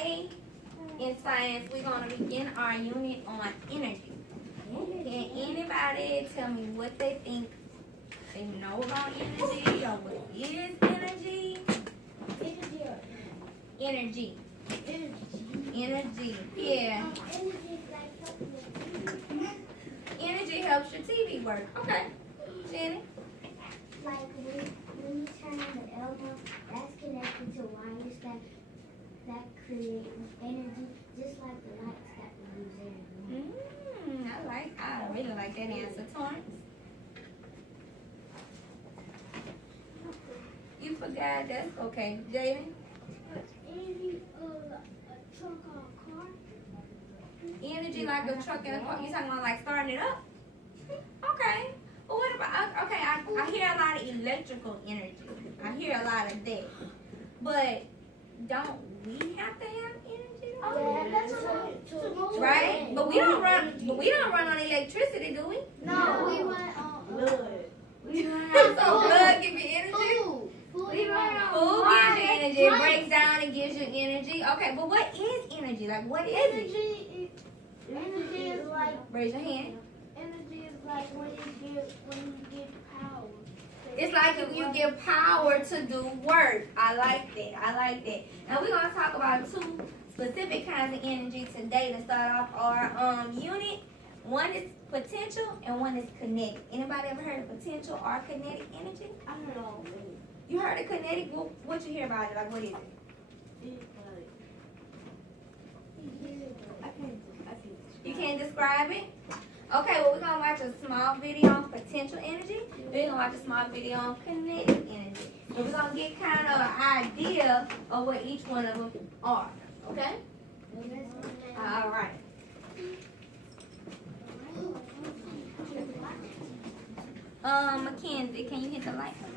Today in science, we're going to begin our unit on energy. Can anybody tell me what they think they know about energy or what is energy? Energy. Energy. Yeah. Energy helps your TV work. Okay. Jenny? Like when you turn on the elbow, that's connected to wires that create energy, just like the lights that we use energy. I really like that answer, Torrance. You forgot, that's okay. Jaden? Energy, a truck or a car. Energy like a truck and a car. You talking about like starting it up? Okay. Well, what about, okay, I hear a lot of electrical energy. I hear a lot of that. But don't we have to have energy? Yeah, that's a Right? But we don't run on electricity, do we? No, we run on Blood. So blood give you energy? food. We run on Food gives you energy. It Light. breaks down and gives you energy. Okay, but what is energy? Like, what is it? Energy is like Raise your hand. energy is like when you get power. It's like if you give power to do work. I like that. Now we're gonna talk about two specific kinds of energy today to start off our unit. One is potential and one is kinetic. Anybody ever heard of potential or kinetic energy? I heard all of it. You heard of kinetic? What you hear about it? Like, what is it? It's like, I can't. You can't describe it? Okay, well, we're going to watch a small video on potential energy. We're going to watch a small video on kinetic energy. And we're going to get kind of an idea of what each one of them are. Okay? All right. Mackenzie, can you hit the light for me?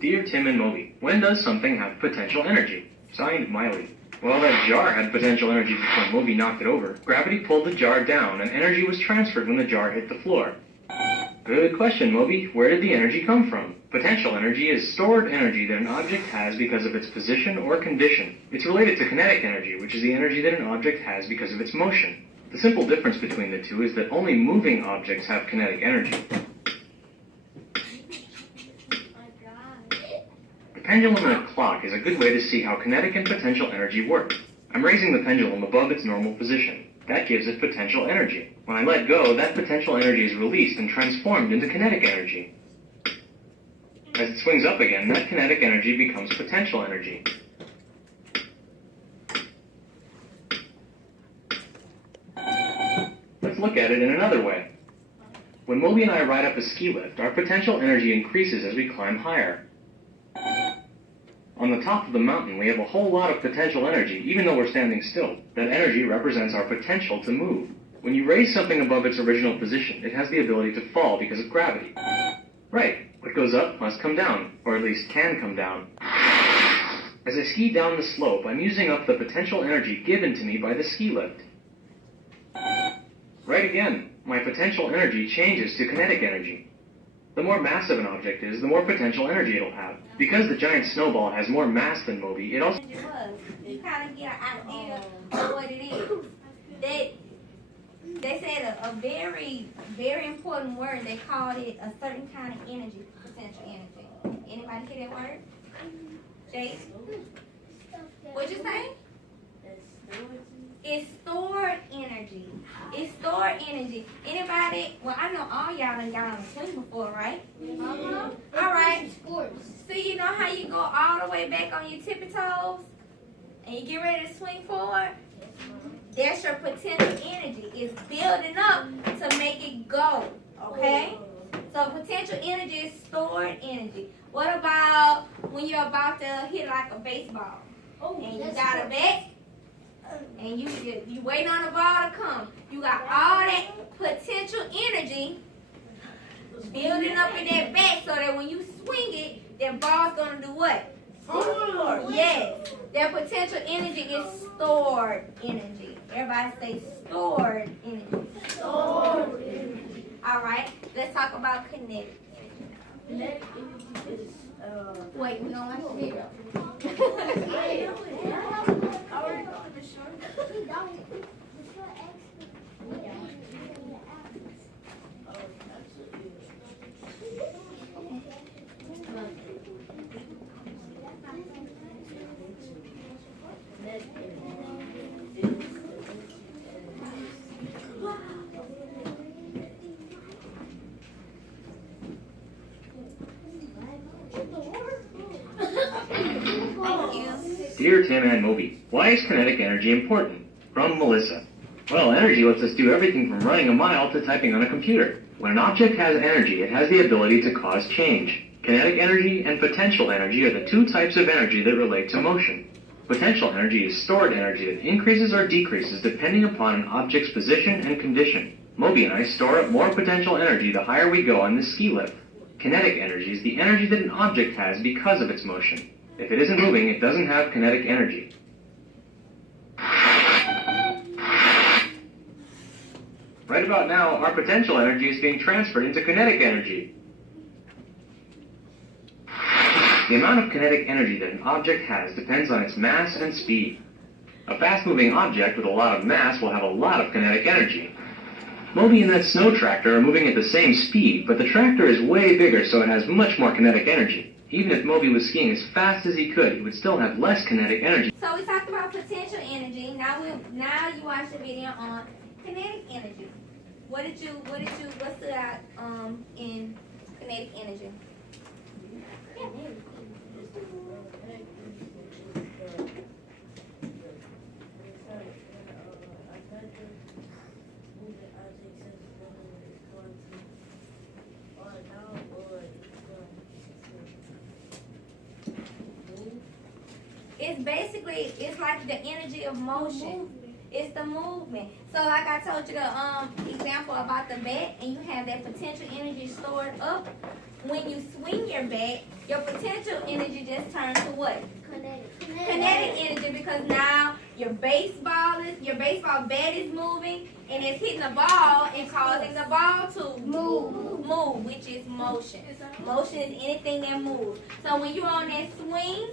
Dear Tim and Moby, when does something have potential energy? Signed, Miley. Well, that jar had potential energy before Moby knocked it over. Gravity pulled the jar down, and energy was transferred when the jar hit the floor. Good question, Moby. Where did the energy come from? Potential energy is stored energy that an object has because of its position or condition. It's related to kinetic energy, which is the energy that an object has because of its motion. The simple difference between the two is that only moving objects have kinetic energy. The pendulum in a clock is a good way to see how kinetic and potential energy work. I'm raising the pendulum above its normal position. That gives it potential energy. When I let go, that potential energy is released and transformed into kinetic energy. As it swings up again, that kinetic energy becomes potential energy. Let's look at it in another way. When Moby and I ride up a ski lift, our potential energy increases as we climb higher. On the top of the mountain, we have a whole lot of potential energy, even though we're standing still. That energy represents our potential to move. When you raise something above its original position, it has the ability to fall because of gravity. Right, what goes up must come down, or at least can come down. As I ski down the slope, I'm using up the potential energy given to me by the ski lift. Right again, my potential energy changes to kinetic energy. The more massive an object is, the more potential energy it'll have. Because the giant snowball has more mass than Moby, it also... You kind of get an idea of what it is. They said a very, very important word. They called it a certain kind of energy, potential energy. Anybody hear that word? Jade? What'd you say? It's stored energy. It's stored energy. Anybody? Well, I know all y'all done got on a swing before, right? All right. So you know how you go all the way back on your tippy toes and you get ready to swing forward? That's your potential energy. It's building up to make it go. Okay? So potential energy is stored energy. What about when you're about to hit like a baseball? And you got a bat? And you waiting on the ball to come. You got all that potential energy building up in that bat so that when you swing it, that ball's gonna do what? Yes. Their potential energy is stored energy. Everybody say stored energy. Stored energy. All right. Let's talk about kinetic energy. Kinetic energy is Wait, we gonna watch the video. Thank you. Dear Tim and Moby, why is kinetic energy important? From Melissa. Well, energy lets us do everything from running a mile to typing on a computer. When an object has energy, it has the ability to cause change. Kinetic energy and potential energy are the two types of energy that relate to motion. Potential energy is stored energy that increases or decreases depending upon an object's position and condition. Moby and I store up more potential energy the higher we go on this ski lift. Kinetic energy is the energy that an object has because of its motion. If it isn't moving, it doesn't have kinetic energy. Right about now, our potential energy is being transferred into kinetic energy. The amount of kinetic energy that an object has depends on its mass and speed. A fast-moving object with a lot of mass will have a lot of kinetic energy. Moby and that snow tractor are moving at the same speed, but the tractor is way bigger, so it has much more kinetic energy. Even if Moby was skiing as fast as he could, he would still have less kinetic energy. So we talked about potential energy. Now you watched the video on kinetic energy. What stood out in kinetic energy? It's like the energy of motion. It's the movement. So like I told you the example about the bat, and you have that potential energy stored up. When you swing your bat, your potential energy just turns to what? Kinetic energy, because now your baseball bat is moving and it's hitting the ball and causing the ball to move, which is motion. Motion is anything that moves. So when you're on that swing,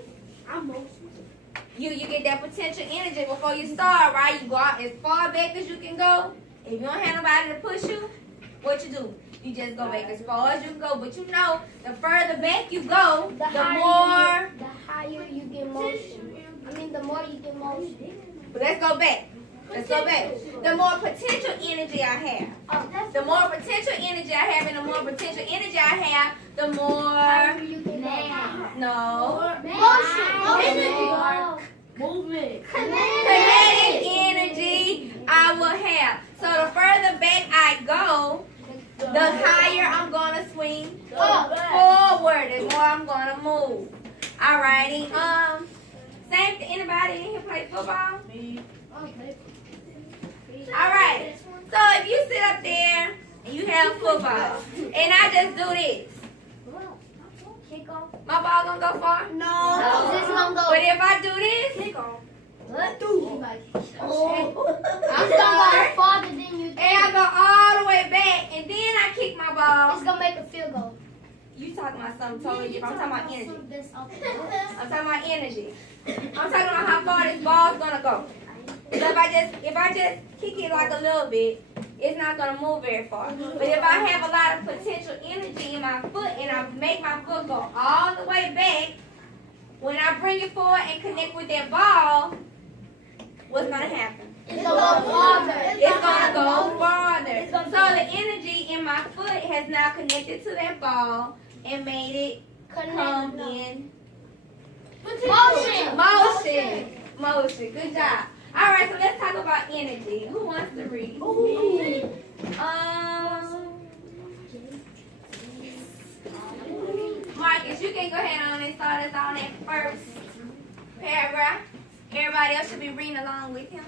you get that potential energy before you start, right? You go out as far back as you can go. If you don't have nobody to push you, what you do? You just go back as far as you can go. But you know, the further back you go, the more you get motion. The more you get motion. But let's go back. The more potential energy I have. The more potential energy I have, and the more potential energy I have, the more You get motion. movement. Kinetic energy I will have. So the further back I go, the higher I'm gonna swing forward, the more I'm gonna move. Alrighty. Same. Anybody in here play football? Me. Alright. So if you sit up there and you have football, and I just do this, my ball gonna go far? No. This gonna go. But if I do this, I'm somebody farther than you. and I go all the way back, and then I kick my ball. It's gonna make a field goal. You talking about something totally different. I'm talking about energy. I'm talking about energy. I'm talking about how far this ball's gonna go. So if I just kick it like a little bit, it's not gonna move very far. But if I have a lot of potential energy in my foot and I make my foot go all the way back, when I bring it forward and connect with that ball, what's gonna happen? It's gonna go farther. It's gonna go farther. So the energy in my foot has now connected to that ball and made it come in motion. Good job. All right, so let's talk about energy. Who wants to read? Marcus, you can go ahead on and start us on that first paragraph. Everybody else should be reading along with him.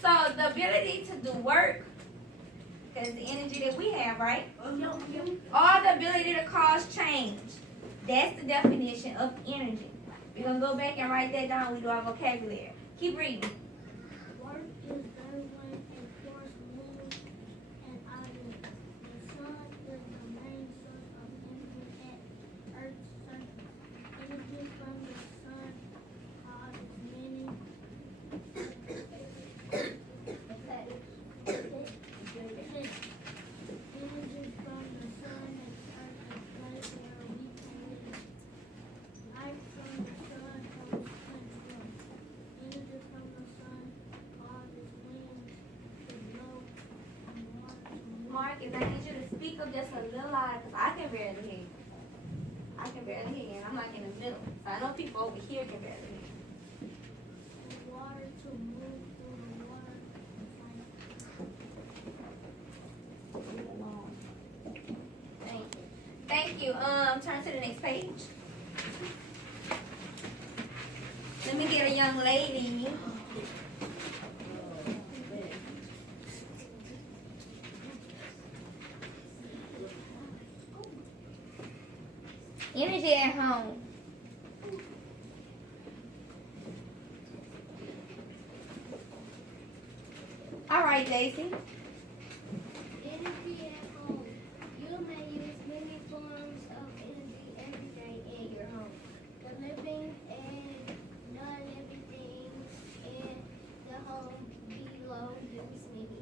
So the ability to do work, because the energy that we have, right? Or the ability to cause change. That's the definition of energy. We're going to go back and write that down. We do our vocabulary. Keep reading. Work is very when a force moves an object. The sun is the main source of energy at Earth's surface. Energy from the sun causes many energy from the sun and Earth is place where we can live. Light from the sun comes from energy from the sun causes winds to blow and water to move. Marcus, I need you to speak up just a little louder because I can barely hear you. I can barely hear you, and I'm like in the middle. So I know people over here can barely hear you. And water to move through the water. Thank you. Thank you. Turn to the next page. Let me get a young lady. Energy at home. All right, Daisy. Energy at home. You may use many forms of energy every day in your home. The living and non-living things in the home below use many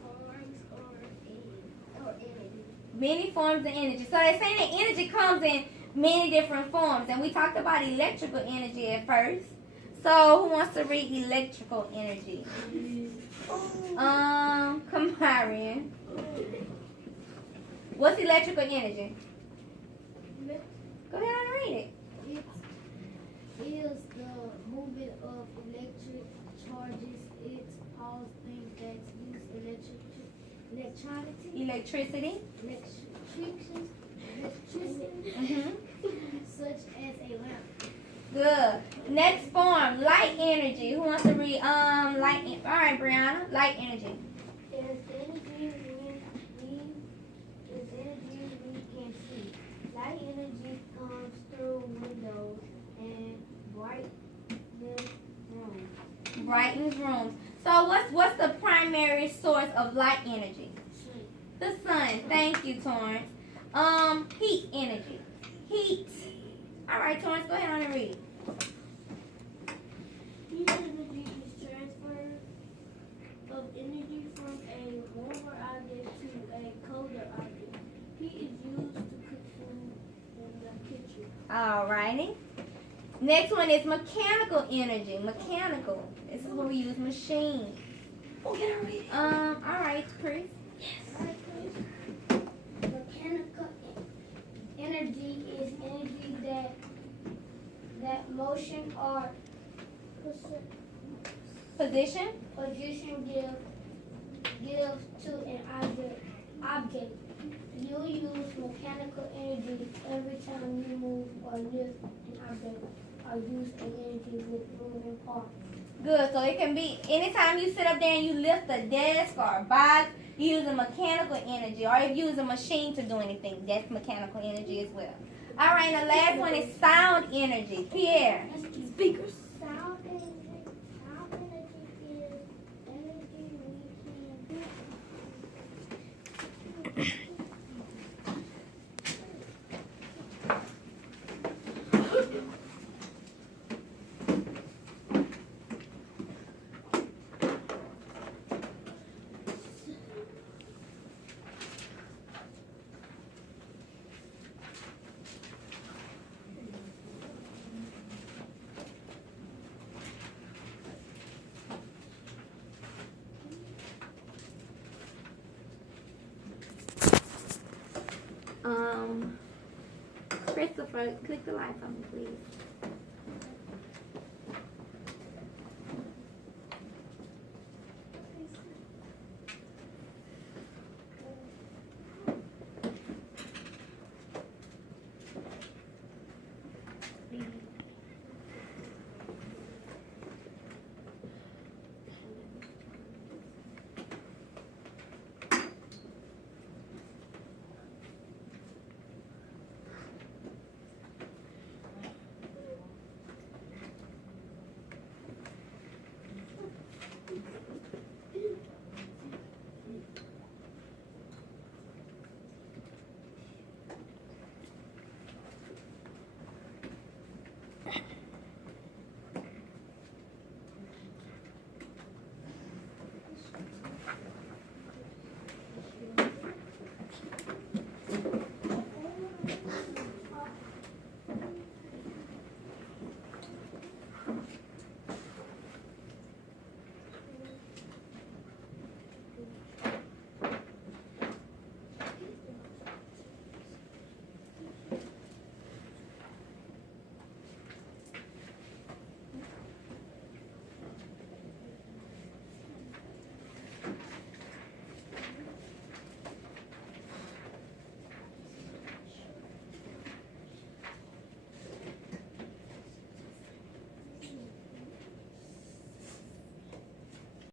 forms or energy. Many forms of energy. So they're saying that energy comes in many different forms. And we talked about electrical energy at first. So who wants to read electrical energy? Kamarian. What's electrical energy? Go ahead and read it. It is the movement of electric charges. It causes things that use electricity, Mm-hmm. such as a lamp. Good. Next form, light energy. Who wants to read light? All right, Brianna. Light energy. There's energy we can see. Light energy comes through windows and brightens rooms. Brightens rooms. So what's the primary source of light energy? The sun. Thank you, Torrance. Heat energy. Heat. All right, Torrance, go ahead on and read. Heat energy is transfer of energy from a warmer object to a colder object. Heat is used to cook food in the kitchen. All righty. Next one is mechanical energy. Mechanical. This is where we use machines. Oh, yeah, read it. All right, Chris. Mechanical energy is energy that motion or Position. position gives to an object. You use mechanical energy every time you move or lift an object or use an energy with moving parts. Good. So it can be anytime you sit up there and you lift a desk or a box, you use a mechanical energy. Or if you use a machine to do anything, that's mechanical energy as well. All right, and the last one is sound energy. Pierre. Speakers. Sound energy is energy we can Christopher, click the light for me, please.